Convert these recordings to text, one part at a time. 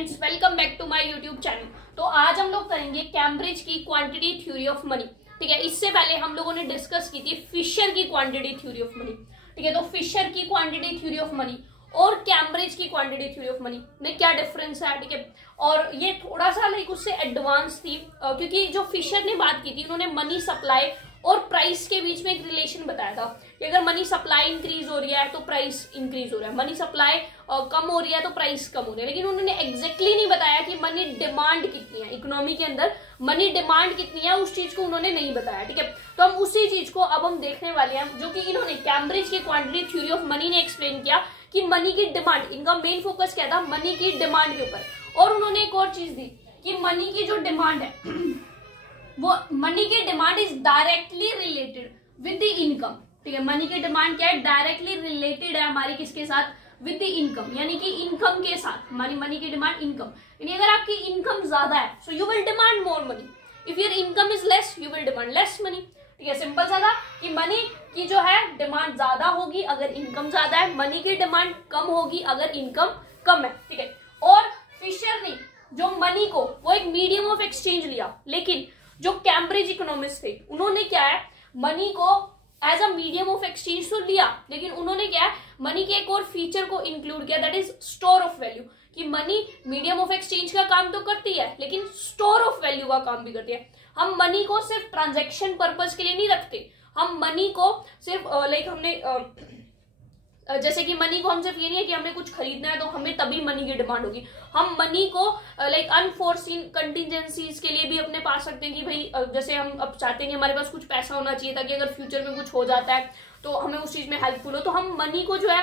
Friends, welcome back to my YouTube channel. तो आज हम लोग करेंगे कैम्ब्रिज की क्वांटिटी थ्योरी ऑफ मनी। ठीक है, इससे पहले हम लोगों ने डिस्कस की थी फिशर की क्वांटिटी थ्योरी ऑफ मनी। ठीक है, तो फिशर की क्वांटिटी थ्योरी ऑफ मनी और कैम्ब्रिज की क्वांटिटी थ्योरी ऑफ मनी में क्या डिफरेंस है। ठीक है, और ये थोड़ा सा लाइक उससे एडवांस थी क्योंकि जो फिशर ने बात की थी, उन्होंने मनी सप्लाई और प्राइस के बीच में एक रिलेशन बताया था कि अगर मनी सप्लाई इंक्रीज हो रही है तो प्राइस इंक्रीज हो रहा है, मनी सप्लाई कम हो रही है तो प्राइस कम हो रही है। लेकिन उन्होंने एग्जैक्टली नहीं बताया कि मनी डिमांड कितनी है, इकोनॉमी के अंदर मनी डिमांड कितनी है, उस चीज को उन्होंने नहीं बताया। ठीक है, तो हम उसी चीज को अब हम देखने वाले हैं जो कि इन्होंने कैम्ब्रिज की क्वांटिटी थ्योरी ऑफ मनी ने एक्सप्लेन किया कि मनी की डिमांड, इनका मेन फोकस क्या था, मनी की डिमांड के ऊपर। और उन्होंने एक और चीज दी कि मनी की जो डिमांड है वो मनी की demand is directly related with the income. ठीक है, मनी की डिमांड क्या है, डायरेक्टली रिलेटेड है हमारी किसके साथ, विद द इनकम, यानी कि इनकम के साथ। मनी की डिमांड इनकम, यानी अगर आपकी इनकम ज्यादा है so you will demand more money, if your income is less you will demand less money. ठीक है, सिंपल सा था कि मनी की जो है डिमांड ज्यादा होगी अगर इनकम ज्यादा है, मनी की डिमांड कम होगी अगर इनकम कम है। ठीक है, और फिशर ने जो मनी को वो एक मीडियम ऑफ एक्सचेंज लिया, लेकिन जो कैम्ब्रिज इकोनॉमिस्ट थे उन्होंने क्या है, मनी को as a medium of exchange तो लिया, लेकिन उन्होंने क्या है, मनी के एक और फीचर को इंक्लूड किया, that is store of value. कि मनी मीडियम ऑफ एक्सचेंज का काम तो करती है लेकिन स्टोर ऑफ वैल्यू का काम भी करती है। हम मनी को सिर्फ ट्रांजैक्शन पर्पज के लिए नहीं रखते, हम मनी को सिर्फ लाइक हमने जैसे कि मनी को हम सिर्फ ये नहीं है कि हमें कुछ खरीदना है तो हमें तभी मनी की डिमांड होगी, हम मनी को लाइक अनफोर्सीन कंटिजेंसीज के लिए भी अपने पास रखते हैं कि भाई जैसे हम अब चाहते हैं कि हमारे पास कुछ पैसा होना चाहिए ताकि अगर फ्यूचर में कुछ हो जाता है तो हमें उस चीज में हेल्पफुल हो, तो हम मनी को जो है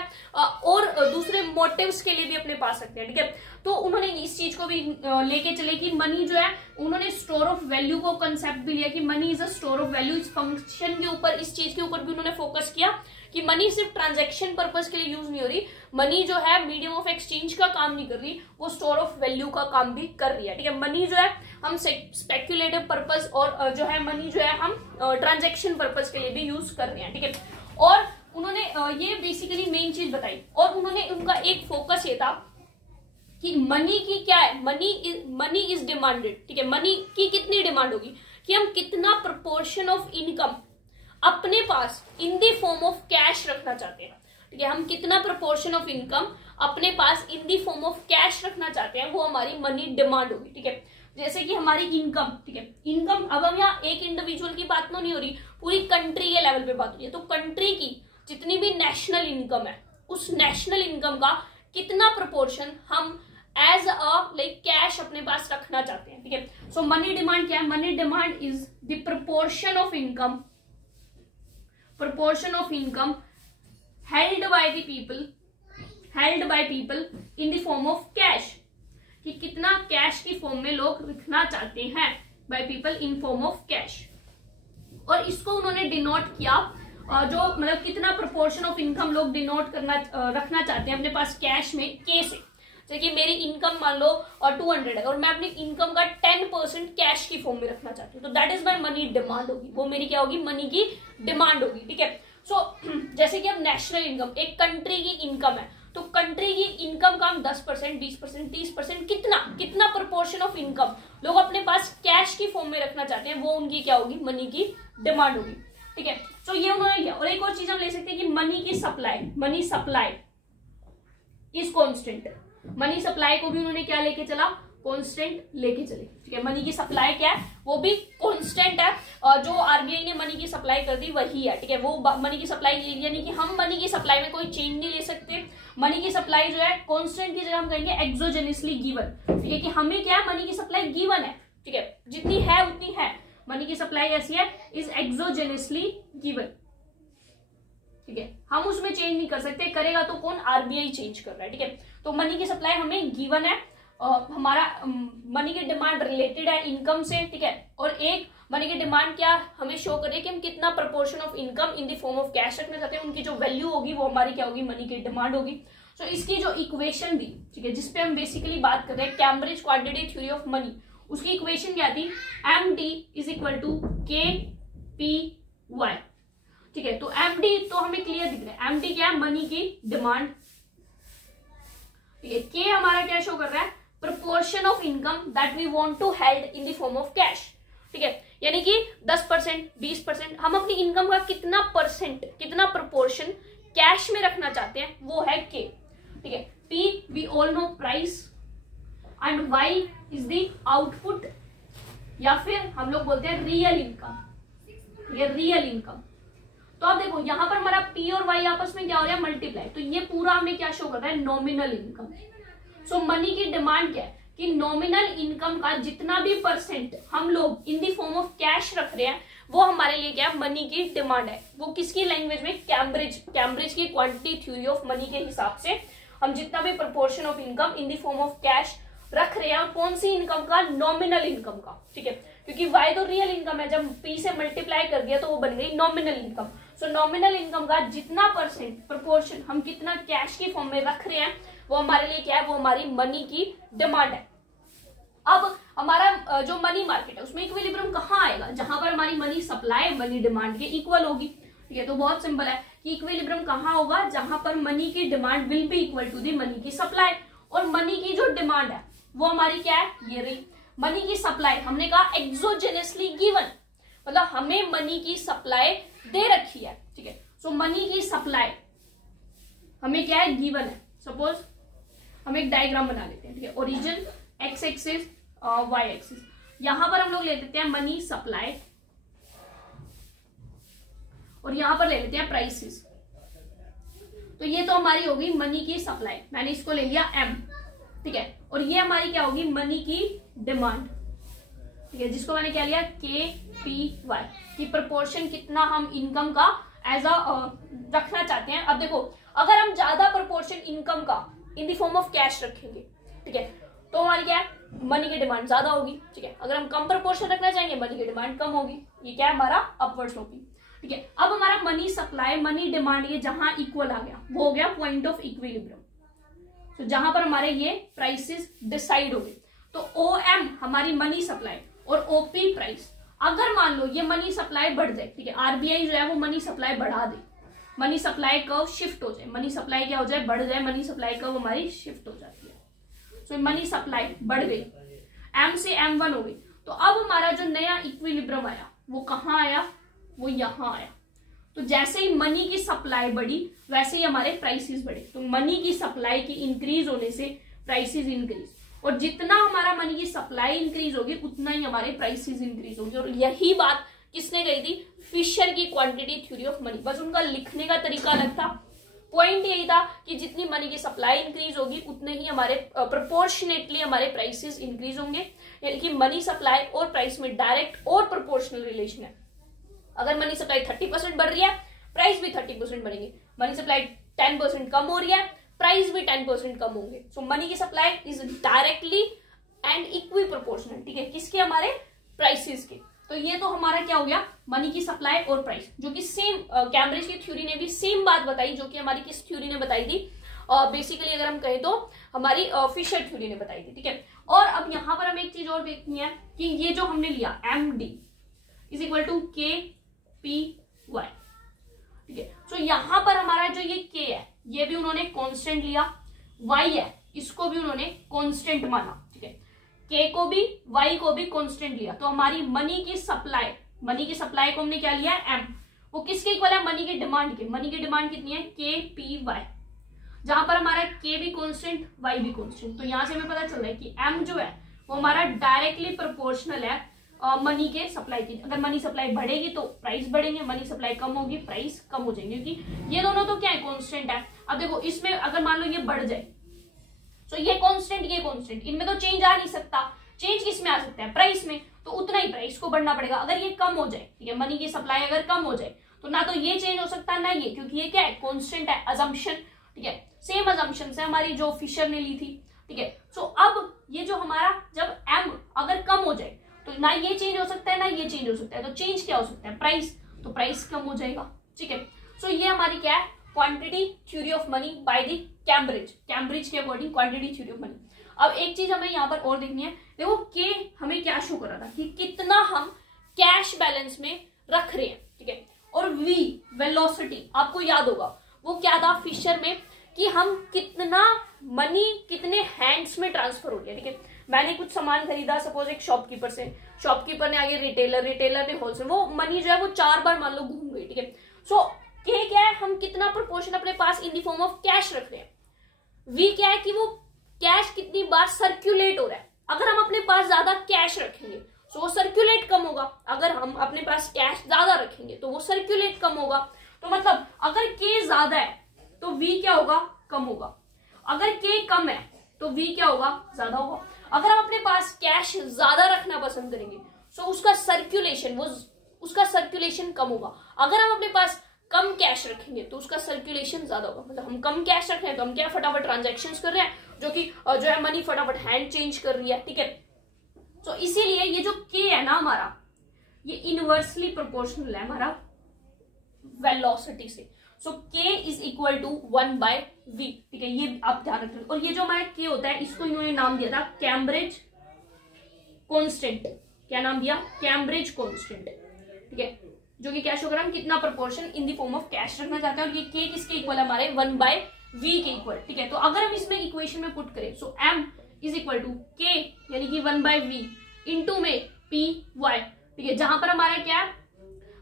और दूसरे मोटिव्स के लिए भी अपने पास रखते हैं। ठीक है, तो उन्होंने इस चीज को भी लेके चले कि मनी जो है, उन्होंने स्टोर ऑफ वैल्यू को कंसेप्ट भी लिया कि money is a store of value. इस फंक्शन के ऊपर, इस चीज के ऊपर भी उन्होंने फोकस किया कि मनी सिर्फ ट्रांजैक्शन पर्पज के लिए यूज नहीं हो रही, मनी जो है मीडियम ऑफ एक्सचेंज का काम नहीं कर रही, वो स्टोर ऑफ वैल्यू का काम भी कर रही है। ठीक है, मनी जो है हम स्पेक्युलेटिव पर्पज और जो है मनी जो है हम ट्रांजैक्शन पर्पज के लिए भी यूज कर रहे हैं। ठीक है, और उन्होंने ये बेसिकली मेन चीज बताई, और उन्होंने उनका एक फोकस ये था कि मनी की क्या है, मनी इज डिमांडेड। ठीक है, मनी की कितनी डिमांड होगी, कि हम कितना प्रोपोर्शन ऑफ इनकम अपने पास इन दी फॉर्म ऑफ कैश रखना चाहते हैं। ठीक है, हम कितना प्रोपोर्शन ऑफ इनकम अपने पास इन दी फॉर्म ऑफ कैश रखना चाहते हैं, वो हमारी मनी डिमांड होगी। ठीक है, जैसे कि हमारी इनकम, ठीक है, इनकम अब हम यहाँ एक इंडिविजुअल की बात तो नहीं हो रही, पूरी कंट्री के लेवल पे बात हो रही है। तो कंट्री की जितनी भी नेशनल इनकम है, उस नेशनल इनकम का कितना प्रोपोर्शन हम एज अ लाइक कैश अपने पास रखना चाहते हैं। ठीक है, सो मनी डिमांड क्या है, money demand is the proportion of income held by people in the form of cash, कि कितना कैश की फॉर्म में लोग रखना चाहते हैं, by people in form of cash। और इसको उन्होंने डिनोट किया जो मतलब कितना प्रोपोर्शन ऑफ इनकम लोग डिनोट रखना चाहते हैं अपने पास कैश में, के से। जैसे कि मेरी इनकम मान लो 200 है और मैं अपनी इनकम का 10% कैश की फॉर्म में रखना चाहती हूँ, तो that is my money demand होगी, वो मेरी क्या होगी, मनी की डिमांड होगी। ठीक है, सो जैसे कि अब नेशनल इनकम, एक कंट्री की इनकम है, तो कंट्री की इनकम का हम 10%, 20%, 30% कितना प्रोपोर्शन ऑफ इनकम लोग अपने पास कैश की फॉर्म में रखना चाहते हैं, वो उनकी क्या होगी, मनी की डिमांड होगी। ठीक है, तो ये उन्होंने किया। और एक और चीज हम ले सकते हैं कि money supply is constant. Money supply को भी उन्होंने क्या लेके चला, कॉन्स्टेंट लेके चले। ठीक है, मनी की सप्लाई क्या है, वो भी कॉन्स्टेंट है, जो आरबीआई ने मनी की सप्लाई कर दी वही है। ठीक है, वो मनी की सप्लाई यानी कि हम मनी की सप्लाई में कोई चेंज नहीं ले सकते, मनी की सप्लाई जो है कॉन्स्टेंट की जगह हम कहेंगे एक्सोजेनियसली गिवन। ठीक है, कि हमें क्या है, मनी की सप्लाई गिवन है। ठीक है, जितनी है उतनी है, मनी की सप्लाई ऐसी है, इज एक्सोजेनियसली गिवन। ठीक है, हम उसमें चेंज नहीं कर सकते, करेगा तो कौन, आरबीआई चेंज कर रहा है। ठीक है, तो मनी की सप्लाई हमें गिवन है, हमारा मनी की डिमांड रिलेटेड है इनकम से। ठीक है, और एक मनी की डिमांड क्या हमें शो कर रही है कि हम कितना proportion of income in the form of cash रखना चाहते हैं, उनकी जो वैल्यू होगी वो हमारी क्या होगी, मनी की डिमांड होगी। सो इसकी जो इक्वेशन दी, ठीक है, जिसपे हम बेसिकली बात कर रहे हैं, Cambridge quantity theory of money, उसकी इक्वेशन क्या थी, MD is equal to KPY। ठीक है, तो MD तो हमें क्लियर दिख रहा है, MD क्या है, मनी की डिमांड। ठीक है, K हमारा क्या शो कर रहा है, proportion of income that we want to held in the form of cash, ठीक है, यानी कि 10%, 20%, हम अपनी इनकम का कितना परसेंट, कितना प्रोपोर्शन कैश में रखना चाहते हैं, वो है के, ठीक है। P we all know price and Y is the output, या फिर हम लोग बोलते हैं रियल इनकम, ये रियल इनकम। तो आप देखो यहाँ पर हमारा P और Y आपस में क्या हो रहा है, मल्टीप्लाई, तो ये पूरा हमें क्या शो कर रहा है, नॉमिनल इनकम। सो मनी की डिमांड क्या है कि नॉमिनल इनकम का जितना भी परसेंट हम लोग इन दी फॉर्म ऑफ कैश रख रहे हैं, वो हमारे लिए क्या, मनी की डिमांड है। वो किसकी लैंग्वेज में, कैम्ब्रिज की क्वांटिटी थ्योरी ऑफ मनी के हिसाब से हम जितना भी proportion of income in the form of cash रख रहे हैं, और कौन सी इनकम का, नॉमिनल इनकम का, ठीक है, क्योंकि वाई तो रियल इनकम है, जब पी से मल्टीप्लाई कर दिया तो वो बन गई नॉमिनल इनकम। सो नॉमिनल इनकम का जितना परसेंट प्रोपोर्शन हम कितना कैश की फॉर्म में रख रहे हैं, वो हमारे लिए क्या है, वो हमारी मनी की डिमांड है। अब हमारा जो मनी मार्केट है उसमें इक्विलिब्रियम कहाँ आएगा, जहां पर हमारी मनी सप्लाई मनी डिमांड के इक्वल होगी, ठीक है। तो बहुत सिंपल है कि इक्विलिब्रियम कहाँ होगा, जहां पर मनी की demand will be equal to the money की सप्लाई, और मनी की जो डिमांड है वो हमारी क्या है, ये रही। मनी की सप्लाई हमने कहा एक्सोजेनसली गिवन, मतलब हमें मनी की सप्लाई दे रखी है, ठीक है। सो मनी की सप्लाई हमें क्या है, गिवन है। सपोज हम एक डायग्राम बना लेते हैं, ठीक है, origin X axis Y axis, यहां पर हम लोग ले लेते हैं मनी सप्लाई, और यहां पर ले लेते हैं प्राइसेस। तो ये तो हमारी होगी मनी की सप्लाई, मैंने इसको ले लिया एम, ठीक है, और ये हमारी क्या होगी, मनी की डिमांड, ठीक है, जिसको मैंने क्या लिया, के पी वाई, की प्रोपोर्शन कितना हम इनकम का एज अ रखना चाहते हैं। अब देखो अगर हम ज्यादा प्रोपोर्शन इनकम का इन द फॉर्म ऑफ कैश रखेंगे, ठीक है, तो हमारी क्या है, मनी की डिमांड ज्यादा होगी, ठीक है। अगर हम कम प्रोपोर्शन रखना चाहेंगे, मनी की डिमांड कम होगी। ये क्या है, हमारा अपवर्ड स्लोपिंग, ठीक है। अब हमारा मनी सप्लाई मनी डिमांड ये जहां इक्वल आ गया, वो हो गया पॉइंट ऑफ इक्विलिब्रियम, तो जहां पर हमारे ये प्राइसेस डिसाइड हो गए। तो OM हमारी मनी सप्लाई और OP प्राइस, अगर मान लो ये मनी सप्लाई बढ़ जाए, ठीक है, RBI जो है वो मनी सप्लाई बढ़ा दे, मनी सप्लाई कर्व शिफ्ट हो जाए, मनी सप्लाई क्या हो जाए, बढ़ जाए, मनी सप्लाई कर्व हमारी शिफ्ट हो जाती है। सो मनी सप्लाई बढ़ गई, M से M1 हो गई, तो अब हमारा जो नया इक्विलिब्रियम आया वो कहाँ आया, वो यहाँ आया। तो जैसे ही मनी की सप्लाई बढ़ी वैसे ही हमारे प्राइसेस बढ़े, तो मनी की सप्लाई की इंक्रीज होने से प्राइसेस इंक्रीज, और जितना हमारा मनी की सप्लाई इंक्रीज होगी उतना ही हमारे प्राइसेस इंक्रीज होंगे। और यही बात किसने कही थी, फिशर की क्वांटिटी थ्योरी ऑफ मनी, बस उनका लिखने का तरीका अलग था। पॉइंट यही था कि जितनी मनी की सप्लाई इंक्रीज होगी उतने ही हमारे प्रोपोर्शनेटली हमारे प्राइसेस इंक्रीज होंगे, यानी कि मनी सप्लाई और प्राइस में डायरेक्ट और प्रोपोर्शनल रिलेशन है। अगर मनी सप्लाई 30% बढ़ रही है, प्राइस भी 30% बढ़ेंगे। मनी सप्लाई 10% कम हो रही है, प्राइस भी 10% कम होंगे। सो मनी की supply is directly and equi proportional, ठीक है, किसके, हमारे प्राइसेस के। तो ये तो हमारा क्या हो गया, मनी की सप्लाई और प्राइस, जो कि सेम कैम्ब्रिज की थ्योरी ने भी सेम बात बताई, जो कि हमारी किस थ्योरी ने बताई थी, बेसिकली अगर हम कहें तो हमारी फिशर थ्योरी ने बताई थी, ठीक है। और अब यहाँ पर हमें एक चीज और देखनी है कि ये जो हमने लिया MD इज इक्वल टू के पी वाई, ठीक है। सो यहां पर हमारा जो ये के है ये भी उन्होंने कांस्टेंट लिया, y है इसको भी उन्होंने कांस्टेंट माना, ठीक है, k को भी y को भी कांस्टेंट लिया। तो हमारी मनी की सप्लाई को हमने क्या लिया, m, वो किसके इक्वल है, मनी की डिमांड के। मनी की डिमांड कितनी है, के पी वाई, जहां पर हमारा k भी कांस्टेंट y भी कांस्टेंट। तो यहां से हमें पता चल रहा है कि m जो है वो हमारा डायरेक्टली प्रोपोर्शनल है मनी के सप्लाई की। अगर मनी सप्लाई बढ़ेगी तो प्राइस बढ़ेंगे, मनी सप्लाई कम होगी प्राइस कम हो जाएंगे, क्योंकि ये दोनों तो क्या है, कांस्टेंट है। अब देखो इसमें अगर मान लो ये बढ़ जाए, तो ये कांस्टेंट, इनमें तो चेंज आ नहीं सकता। चेंज किस में आ सकता है, प्राइस में, तो उतना ही प्राइस को बढ़ना पड़ेगा। अगर ये कम हो जाए, ठीक है, मनी की सप्लाई अगर कम हो जाए तो ना तो ये चेंज हो सकता है ना ये, क्योंकि ये क्या है, कांस्टेंट है, अजम्पशन, ठीक है, सेम अजम्पशन है हमारी जो फिशर ने ली थी, ठीक है। सो अब ये जो हमारा जब M अगर कम हो जाए तो ना ये चेंज हो सकता है ना ये चेंज हो सकता है, तो चेंज क्या हो सकता है, प्राइस, तो प्राइस कम हो जाएगा, ठीक है। सो ये हमारी क्या है, quantity theory of money by the Cambridge के according quantity theory of money. अब एक चीज हमें यहाँ पर और देखनी है, देखो के हमें क्या शो कर रहा था कि कितना हम कैश बैलेंस में रख रहे हैं, ठीक है, और V वेलोसिटी आपको याद होगा वो क्या था फिशर में, कि हम कितना मनी कितने हैंड्स में ट्रांसफर हो गया, ठीक है। मैंने कुछ सामान खरीदा सपोज एक शॉपकीपर से, शॉपकीपर ने आगे रिटेलर, रिटेलर ने होलसेल, वो मनी जो है वो 4 बार मान लो घूम गई, ठीक है। सो के क्या है, हम कितना प्रोपोर्शन अपने पास in the form of cash रख रहे हैं। वी क्या है कि वो कैश कितनी बार सर्क्यूलेट हो रहा है। अगर हम अपने पास ज्यादा कैश रखेंगे तो वो सर्क्यूलेट कम होगा, अगर हम अपने पास कैश ज्यादा रखेंगे तो वो सर्क्यूलेट कम होगा। तो मतलब अगर के ज्यादा है तो वी क्या होगा, कम होगा। अगर के कम है तो वी क्या होगा, ज्यादा होगा। अगर हम अपने पास कैश ज्यादा रखना पसंद करेंगे तो उसका सर्क्यूलेशन कम होगा। अगर हम अपने पास कम कैश रखेंगे तो उसका सर्क्यूलेशन ज्यादा होगा। मतलब हम कम कैश रख रहे हैं तो हम क्या फटाफट ट्रांजैक्शंस कर रहे हैं, जो है मनी फटाफट हैंड चेंज कर रही है, ठीक है। तो इसीलिए ये जो के है ना हमारा, ये इनवर्सली प्रोपोर्शनल है हमारा वेलोसिटी से। सो के इज इक्वल टू 1/v, ठीक है, ये आप ध्यान रखें। और ये जो हमारा के होता है इसको इन्होंने नाम दिया था कैम्ब्रिज कांस्टेंट। क्या नाम दिया, कैम्ब्रिज कांस्टेंट, ठीक है, जो कि क्या शो कर रहा है, हम कितना proportion in the form of cash रखना चाहते हैं। और ये के किसके इक्वल है, हमारे 1/v के इक्वल, ठीक है। तो अगर हम इसमें इक्वेशन में पुट करें सो m इज इक्वल टू के यानी कि 1/v इंटू में पी वाई, ठीक है, जहां पर हमारा क्या है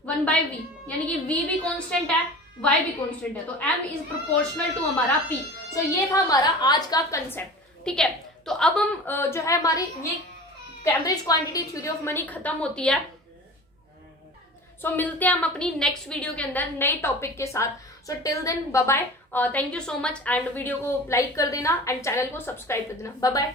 1/v यानी कि v भी कांस्टेंट है, y भी कांस्टेंट है, तो m इज प्रोपोर्शनल टू हमारा p। सो ये था हमारा आज का कंसेप्ट, ठीक है। तो अब हम जो है हमारी ये Cambridge quantity theory of money खत्म होती है। सो मिलते हैं हम अपनी नेक्स्ट वीडियो के अंदर नए टॉपिक के साथ। So till then bye bye, thank you so much, and video को लाइक कर देना एंड चैनल को सब्सक्राइब कर देना। Bye bye.